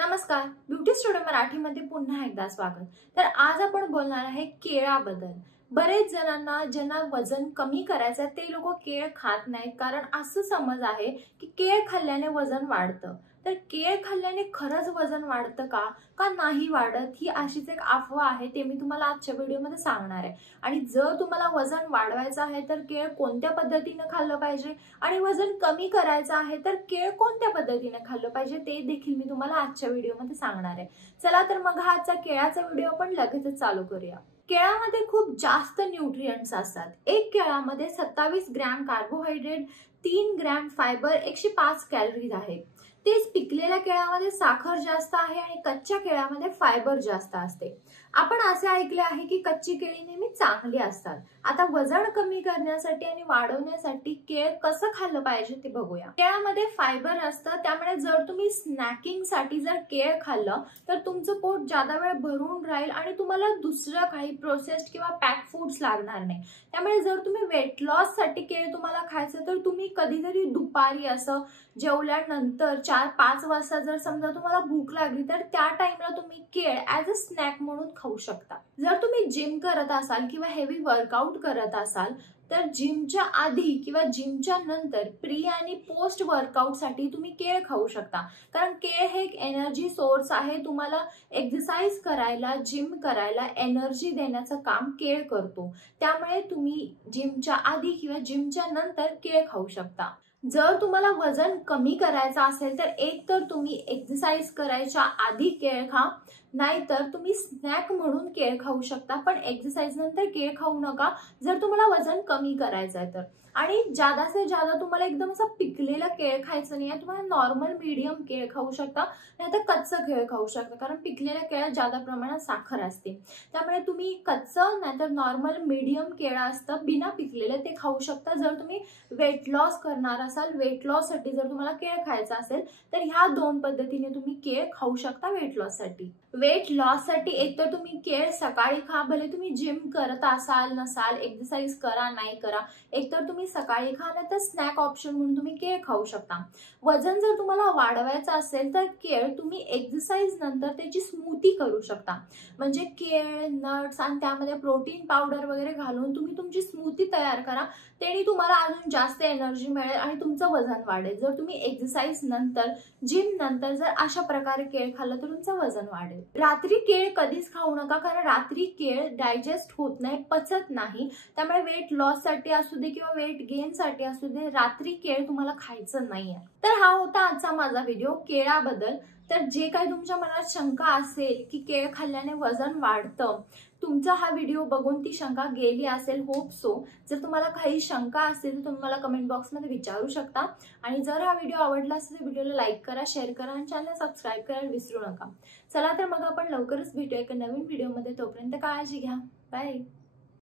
नमस्कार, beauty studio मराठीमध्ये पुन्हा एकदा स्वागत। तर आज आपण बोलणार आहे केळाबद्दल। बरेच जणांना ज्यांना वजन कमी करायचं आहे ते लोक केळ खात नाहीत, कारण असं समज आहे की केळ खाल्ल्याने वजन वाढतं। तर केळ खाल्ल्याने खरंच वजन वाढतं का नाही वाढत, ही अशीच एक अफवा आहे, ते मी तुम्हाला आजच्या व्हिडिओमध्ये सांगणार आहे। आणि जर तुम्हाला वजन वाढवायचं आहे तर केळ कोणत्या पद्धतीने खाल्लं पाहिजे आणि वजन कमी करायचं आहे तर केळ कोणत्या पद्धतीने खाल्लं पाहिजे ते देखील मी तुम्हाला आजच्या व्हिडिओमध्ये सांगणार आहे। चला तर मग हा आजचा केळाचा व्हिडिओ आपण लगेचच चालू करूया। केळामध्ये खूप जास्त न्यूट्रिएंट्स असतात। एक केळामध्ये 27 gram carbohydrate, 3 gram fibre, 105 calories आहे। तेच पिकलेल्या केळामध्ये साखर जास्त आहे आणि कच्च्या केळामध्ये फायबर जास्त असते। आपण असे ऐकले आहे की कच्ची केळी नेहमी चांगली असतात। आता वजन कमी करण्यासाठी आणि वाढवण्यासाठी केळ कसं खाल्लं पाहिजे ते बघूया। केळामध्ये फायबर असतं, त्यामुळे जर तुम्ही स्नॅकिंग साठी जर केळ खाल्लं तर तुमचं पोट जादा वेळ भरून राहील आणि तुम्हाला दुसरं काही प्रोसेस्ड किंवा पॅक फूड्स लागणार नाही। त्यामुळे जर तुम्ही वेट लॉस साठी केळ तुम्हाला खायचं तर तुम्ही कधीतरी दुपारी असं जेवल्यानंतर 4-5 वाजता जर समजा तुम्हाला भूक लागली तर त्या टाइमला तुम्ही केळ ॲज अ स्नॅक म्हणून खाऊ शकता। जर तुम्ही जिम करत असाल किंवा हेवी वर्कआउट करत असाल तर जिमच्या आधी किंवा जिमच्या नंतर प्री आणि पोस्ट वर्कआउट साठी तुम्ही केळ खाऊ शकता, कारण केळ हे एक एनर्जी सोर्स आहे। तुम्हाला एक्सरसाइज करायला, जिम करायला एनर्जी देण्याचं काम केळ करतो। त्यामुळे तुम्ही जिमच्या आधी किंवा जिमच्या नंतर केळ खाऊ शकता। जर तुम्हाला वजन कमी करायचं असेल तर एक तर तुम्ही एक्सरसाइज करायच्या आधी केळ खा, नाहीतर तुम्ही स्नॅक म्हणून केळ खाऊ शकता, पण एक्सरसाइज नंतर केळ खाऊ नका जर तुम्हाला वजन कमी करायचं आहे तर। आणि जादा से जादा तुम्हाला एकदम असं पिकलेला केळ खायचं नाही आहे, तुम्हाला नॉर्मल मीडियम केळ खाऊ शकता, नाहीतर कच्चं केळ खाऊ शकता, कारण पिकलेल्या केळात जादा प्रमाणात साखर असते। त्यामुळे तुम्ही कच्चं नाहीतर नॉर्मल मीडियम केळ असतं बिना पिकलेले ते खाऊ शकता। जर तुम्ही वेट लॉस करणार असाल, वेट लॉस साठी जर तुम्हाला केळ खायचं असेल तर ह्या दोन पद्धतीने तुम्ही केळ खाऊ शकता वेट लॉस साठी। वेट लॉस साठी एक तर तुम्ही केळ सकाळी खा, भले तुम्ही जिम करत असाल नसाल, एक्सरसाइज करा नाही करा, एक तर तुम्ही सकाळी खा, नाही तर स्नॅक ऑप्शन म्हणून तुम्ही केळ खाऊ शकता। वजन जर तुम्हाला वाढवायचं असेल तर केळ तुम्ही एक्सरसाइज नंतर त्याची स्मूथी करू शकता, म्हणजे केळ, नट्स आणि त्यामध्ये प्रोटीन पावडर वगैरे घालून तुम्ही तुमची स्मूथी तयार करा। त्याने तुम्हाला अजून जास्त एनर्जी मिळेल आणि तुमचं वजन वाढेल। जर तुम्ही एक्सरसाइज नंतर, जिम नंतर जर अशा प्रकारे केळ खाल्लं तर तुमचं वजन वाढेल। रात्री केळ कधीच खाऊ नका, कारण रात्री केळ डायजेस्ट होत नाही, पचत नाही। त्यामुळे वेट लॉस साठी असू दे किंवा वेट गेन साठी असू दे, रात्री केळ तुम्हाला खायचं नाहीये। तर हा होता आजचा माझा व्हिडिओ केळाबद्दल। तर जे काही तुमच्या मनात शंका असेल की केळ खाल्ल्याने वजन वाढतं, तुमचा हा व्हिडिओ बघून ती शंका गेली असेल, होप सो। जर तुम्हाला काही शंका असेल तर तुम्ही मला कमेंट बॉक्समध्ये विचारू शकता। आणि जर हा व्हिडिओ आवडला असेल तर व्हिडिओला लाईक करा, शेअर करा आणि चॅनल सबस्क्राईब करायला विसरू नका। चला तर मग आपण लवकरच भेटूया एका नवीन व्हिडिओमध्ये। तोपर्यंत काळजी घ्या, बाय।